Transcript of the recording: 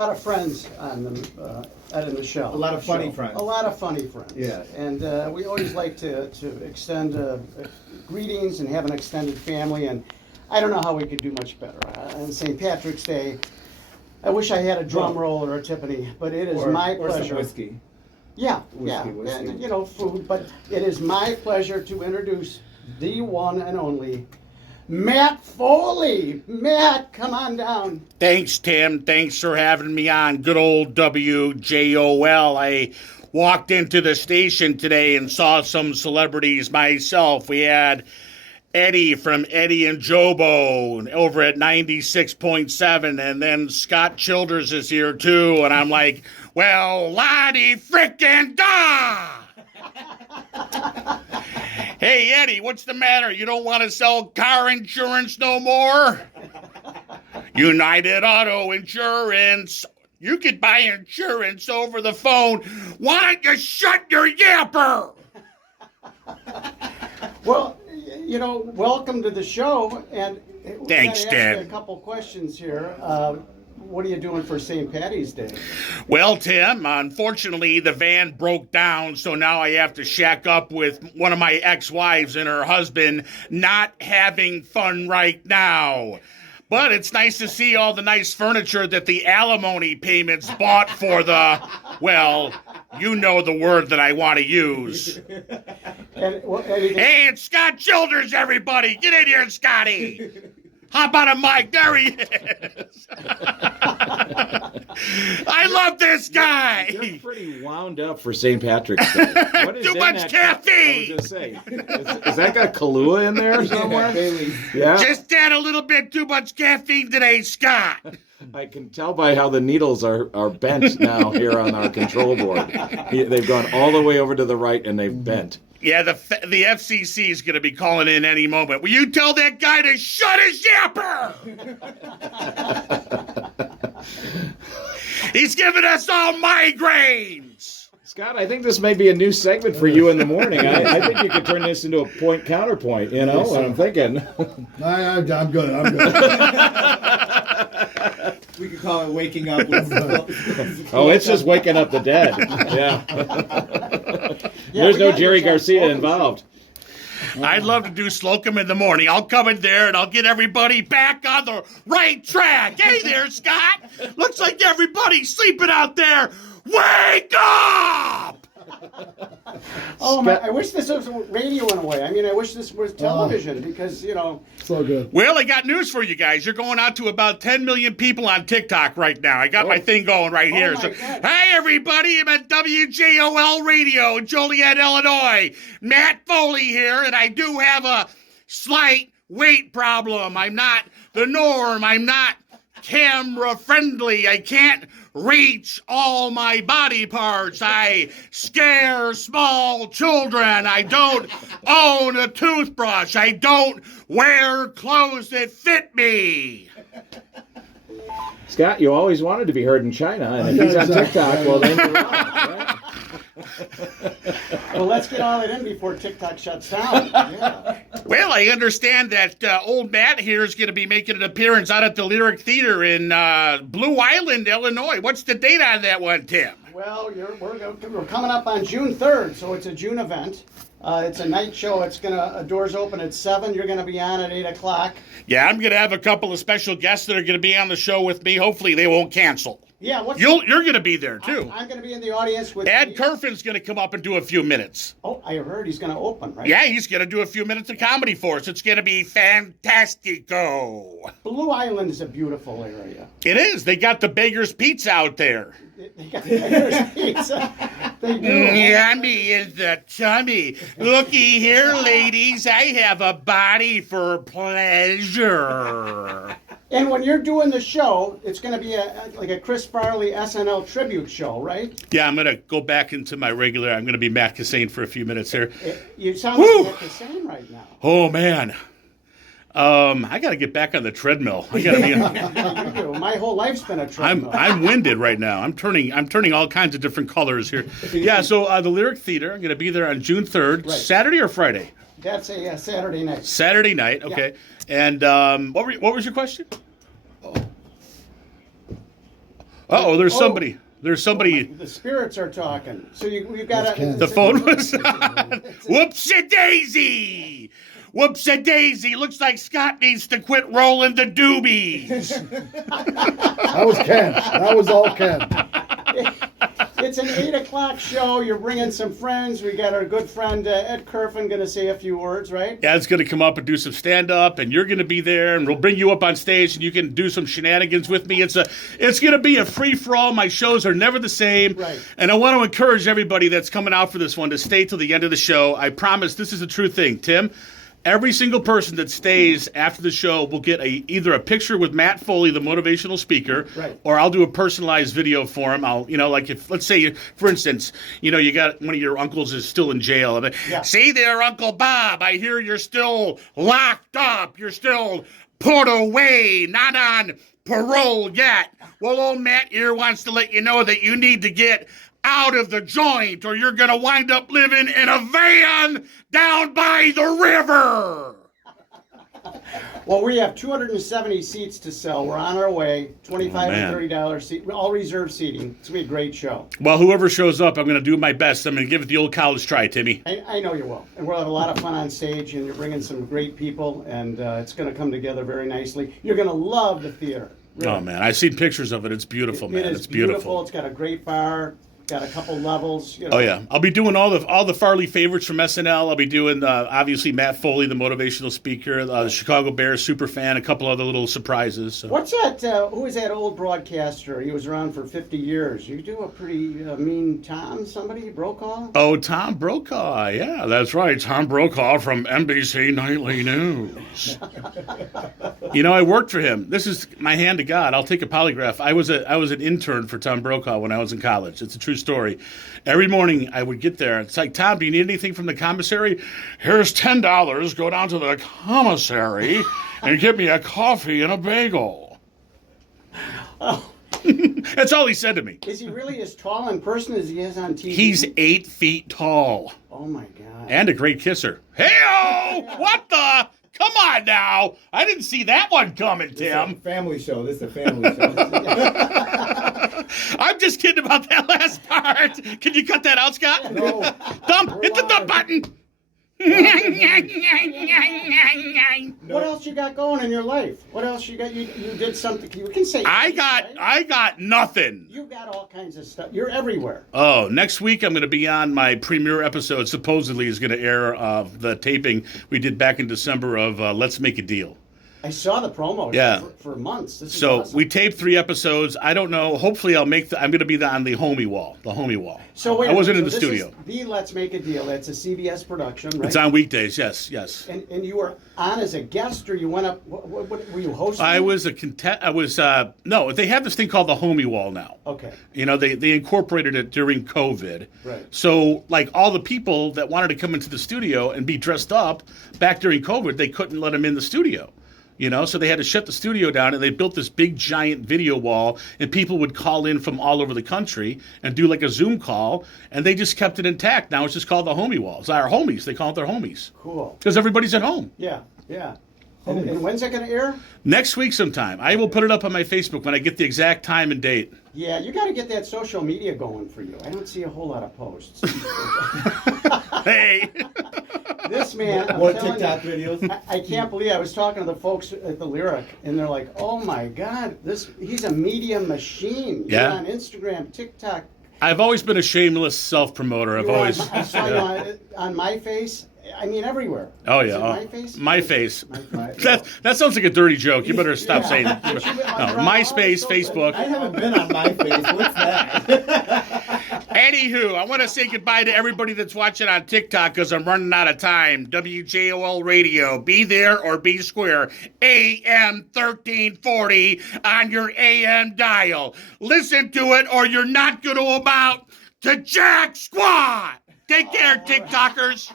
A lot of friends on the Ed and Michelle. A lot of funny friends. A lot of funny friends. Yeah. And we always like to extend greetings and have an extended family. And I don't know how we could do much better. On St. Patrick's Day, I wish I had a drum roll or a timpani, but it is my pleasure. Or some whiskey. Yeah, Whiskey. and food. But it is my pleasure to introduce the one and only Matt Foley. Matt, come on down. Thanks, Tim. Thanks for having me on. Good old WJOL. I walked into the station today and saw some celebrities myself. We had Eddie from Eddie and Jobo over at 96.7, and then Scott Childers is here too, and I'm like, well, Lottie frickin' da! Hey, Eddie, what's the matter? You don't want to sell car insurance no more? United Auto Insurance. You could buy insurance over the phone. Why don't you shut your yapper? Well, welcome to the show. And Thanks, Dad. Dad. A couple questions here. What are you doing for St. Patty's Day? Well, Tim, unfortunately, the van broke down, so now I have to shack up with one of my ex-wives and her husband, not having fun right now. But it's nice to see all the nice furniture that the alimony payments bought for the, well, you know the word that I want to use. Hey, it's Scott Childers, everybody. Get in here, Scotty. Hop on a mic. There he is. I love this guy. You're pretty wound up for St. Patrick's Day. What is Too much caffeine. I was just saying. Is that got Kahlua in there somewhere? Yeah. Just had a little bit too much caffeine today, Scott. I can tell by how the needles are bent now here on our control board. They've gone all the way over to the right and they've bent. Yeah, the FCC is going to be calling in any moment. Will you tell that guy to shut his yapper? He's giving us all migraines. Scott, I think this may be a new segment for you in the morning. I think you could turn this into a point counterpoint, you know what I'm thinking. I'm good. We could call it waking up. Oh, it's just waking up the dead. Yeah. There's no Jerry Garcia involved. I'd love to do Slocum in the morning. I'll come in there and I'll get everybody back on the right track. Hey there, Scott. Looks like everybody's sleeping out there. Wake up! Oh, I wish this was radio in a way. I mean, I wish this was television because, So good. Well, I got news for you guys. You're going out to about 10 million people on TikTok right now. I got my thing going right here. My So, God. hey, everybody. I'm at WJOL Radio in Joliet, Illinois. Matt Foley here, and I do have a slight weight problem. I'm not the norm. I'm not camera friendly. I can't reach all my body parts. I scare small children. I don't own a toothbrush. I don't wear clothes that fit me. Scott, you always wanted to be heard in China, and if he's on TikTok, well, then you're on, right? Well, let's get all that in before TikTok shuts down. Yeah. Well, I understand that old Matt here is going to be making an appearance out at the Lyric Theater in Blue Island, Illinois. What's the date on that one, Tim? Well, we're coming up on June 3rd, so it's a June event. It's a night show. It's doors open at 7. You're gonna be on at 8 o'clock. Yeah, I'm going to have a couple of special guests that are going to be on the show with me. Hopefully they won't cancel. Yeah, You're going to be there, too. I'm gonna be in the audience with Ed Kerfin's going to come up and do a few minutes. Oh, I heard he's gonna open, right? Yeah, he's going to do a few minutes of comedy for us. It's going to be fantastico. Blue Island is a beautiful area. It is. They got the Beggar's Pizza out there. They got Beggars Pizza. They do. Yummy is the tummy. Looky here, ladies. I have a body for pleasure. And when you're doing the show, it's going to be like a Chris Farley SNL tribute show, right? Yeah, I'm going to go back into my regular. I'm going to be Matt Kissane for a few minutes here. You sound like Matt Kissane right now. Oh, man. I got to get back on the treadmill. I got to be. You do. My whole life's been a treadmill. I'm winded right now. I'm turning all kinds of different colors here. Yeah. So the Lyric Theater. I'm going to be there on June 3rd. Right. Saturday or Friday? That's a Saturday night. Saturday night. Okay. Yeah. And what was your question? Uh-oh, there's somebody. There's somebody. The spirits are talking. So we've got Ken. The phone was on. Whoops-a-daisy. Whoops-a-daisy. Looks like Scott needs to quit rolling the doobies. That was Ken. That was all Ken. It's an 8 o'clock show. You're bringing some friends. We got our good friend Ed Kerfin going to say a few words, right? Ed's going to come up and do some stand-up, and you're going to be there, and we'll bring you up on stage, and you can do some shenanigans with me. It's going to be a free-for-all. My shows are never the same. Right. And I want to encourage everybody that's coming out for this one to stay till the end of the show. I promise this is a true thing. Tim, every single person that stays after the show will get either a picture with Matt Foley, the motivational speaker, right, or I'll do a personalized video for him. I'll, like if, let's say, for instance, you got one of your uncles is still in jail. And yeah. See there, Uncle Bob, I hear you're still locked up. You're still put away, not on parole yet. Well, old Matt here wants to let you know that you need to get out of the joint, or you're going to wind up living in a van down by the river. Well, we have 270 seats to sell. We're on our way. $25 and $30 seat, all reserved seating. It's going to be a great show. Well, whoever shows up, I'm going to do my best. I'm going to give it the old college try, Timmy. I know you will. And we'll have a lot of fun on stage, and you're bringing some great people, and it's going to come together very nicely. You're going to love the theater. Really. Oh, man. I've seen pictures of it. It's beautiful, man. It's beautiful. It's got a great bar. Got a couple levels. Oh yeah, I'll be doing all the Farley favorites from SNL. I'll be doing obviously Matt Foley, the motivational speaker, the Chicago Bears super fan, a couple other little surprises. So. What's that? Who is that old broadcaster? He was around for 50 years. You do a pretty mean Tom. Somebody Brokaw. Oh, Tom Brokaw. Yeah, that's right. Tom Brokaw from NBC Nightly News. I worked for him. This is my hand to God. I'll take a polygraph. I was an intern for Tom Brokaw when I was in college. It's a true story. Every morning I would get there. It's like, Tom, do you need anything from the commissary? Here's $10. Go down to the commissary and get me a coffee and a bagel. Oh. That's all he said to me. Is he really as tall in person as he is on TV? He's 8 feet tall. Oh my God. And a great kisser. Hey-oh! What the? Come on now. I didn't see that one coming, Tim. Family show. This is a family show. I'm just kidding about that last part. Can you cut that out, Scott? No. Hit the dump button. What else you got going in your life? What else you got? You did something. You can say. I got nothing. You got all kinds of stuff. You're everywhere. Oh, next week I'm going to be on my premiere episode. Supposedly is going to air the taping we did back in December of Let's Make a Deal. I saw the promo. Yeah. For months. This is So awesome. we taped 3 episodes. I don't know. Hopefully I'm going to be on the homie wall. The homie wall. So wait. I wasn't in so the this studio. Is the Let's Make a Deal. It's a CBS production, right? It's on weekdays. Yes. And you were on as a guest, or you went up? What were you hosting? I was no. They have this thing called the homie wall now. Okay. They incorporated it during COVID. Right. So like all the people that wanted to come into the studio and be dressed up back during COVID, they couldn't let them in the studio. So they had to shut the studio down, and they built this big giant video wall, and people would call in from all over the country and do like a Zoom call, and they just kept it intact. Now it's just called the homie wall. It's our homies. They call it their homies. Cool. Because everybody's at home. Yeah. And when's it going to air? Next week sometime. I will put it up on my Facebook when I get the exact time and date. Yeah, you got to get that social media going for you. I don't see a whole lot of posts. Hey. This man, I'm More telling TikTok you, videos. I can't believe I was talking to the folks at the Lyric, and they're like, "Oh my God, he's a media machine." Yeah. You're on Instagram, TikTok. I've always been a shameless self-promoter. I saw you on My Face. I mean, everywhere. Oh Is yeah, it My Face? My Face. My Face. That sounds like a dirty joke. You better stop Yeah. saying it. But you've been on No, drama, MySpace, so- Facebook. I haven't been on my face. What's that? Anywho, I want to say goodbye to everybody that's watching on TikTok because I'm running out of time. WJOL Radio. Be there or be square. AM 1340 on your AM dial. Listen to it or you're not going to amount to jack squat. Take care, TikTokers.